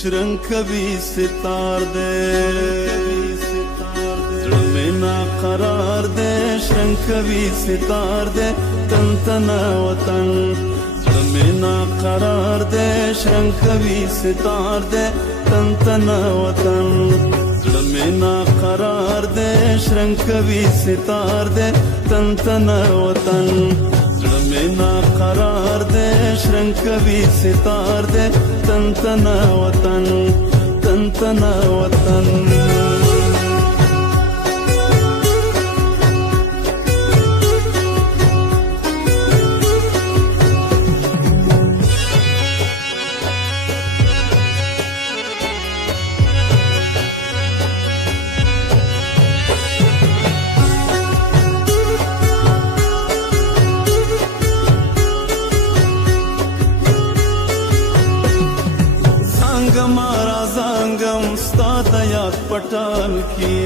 شرنکوي ستار دے زړه مې ناقرار دے شرنکوي ستار دے تن تنا وطن زړه مې ناقرار دے شرنکوي ستار دے تن تنا وطن زړه مې ناقرار دے شرنکوي ستار دے تن تنا وطن زړه مې ناقرار دے شرنکوي ستار دے تن تنا وطن تن تنا وطن مارا زانگم ستا د یاد پټال کې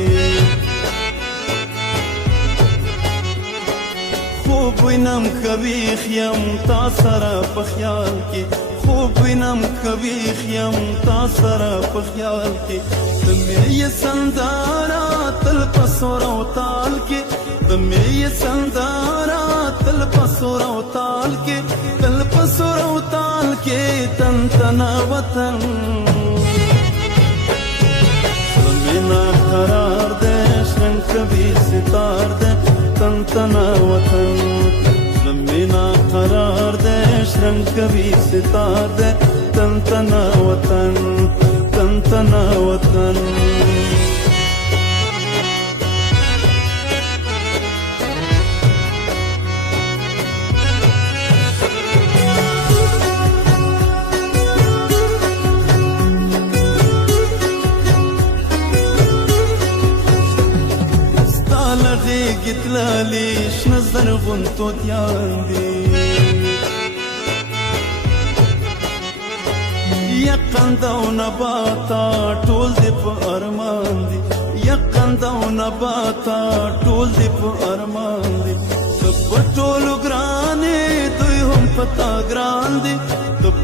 خوب وینم کوي خیم تا سره په خیال کې خوب وینم کوي خیم تا سره په خیال کې د مې سندارا تل په سور او تال کې د مې سندارا تل په سور او تال کې تل په سور او تال کې تن تنا وطن قرار دے شرنکوي ستار دے تن تنا وطن زمینا قرار دے شرنکوي ستار دے تن تنا وطن تن تنا وطن گتلالی شنزر غنتو دیان دی یقند او نباتا ټول دی په ارمان دی یقند او نباتا ټول دی په ارمان دی په ټولو ګرانې دوی هم پتا ګران دی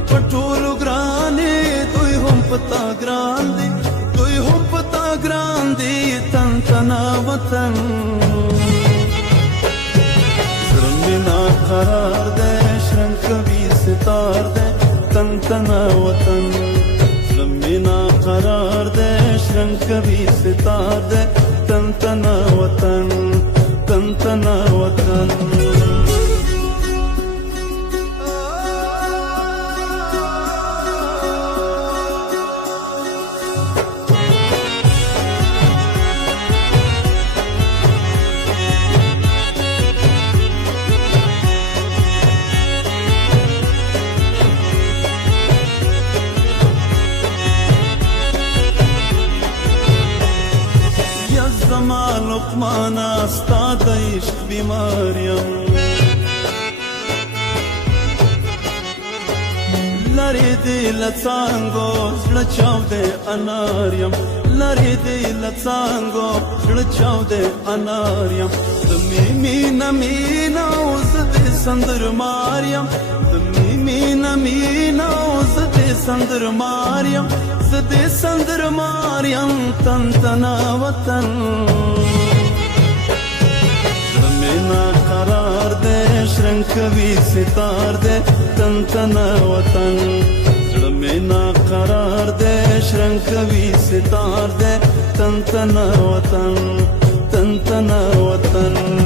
په ټولو ګرانې دوی هم پتا ګران دی دوی هم پتا ګران دی تن تنا وطن قرار دے شرنکوي ستار دے تن تنا وطن زمینا قرار دے شرنکوي ستار دے تن تنا وطن تن تنا وطن زما لقمانا ستا د عشق بیماریم لری دی لڅانګو زړه چاودې اناریم لری دی لڅانګو زړه چاودې اناریم د مینا مینا اوس دې سندر ماریم د مینا مینا اوس دې سندر ماریم زدې سندر ماریم تن تنا وطن زمینا قرار دے شرنکوي ستار دے تن تنا وطن زمینا قرار دے شرنکوي ستار دے تن تنا وطن تن تنا وطن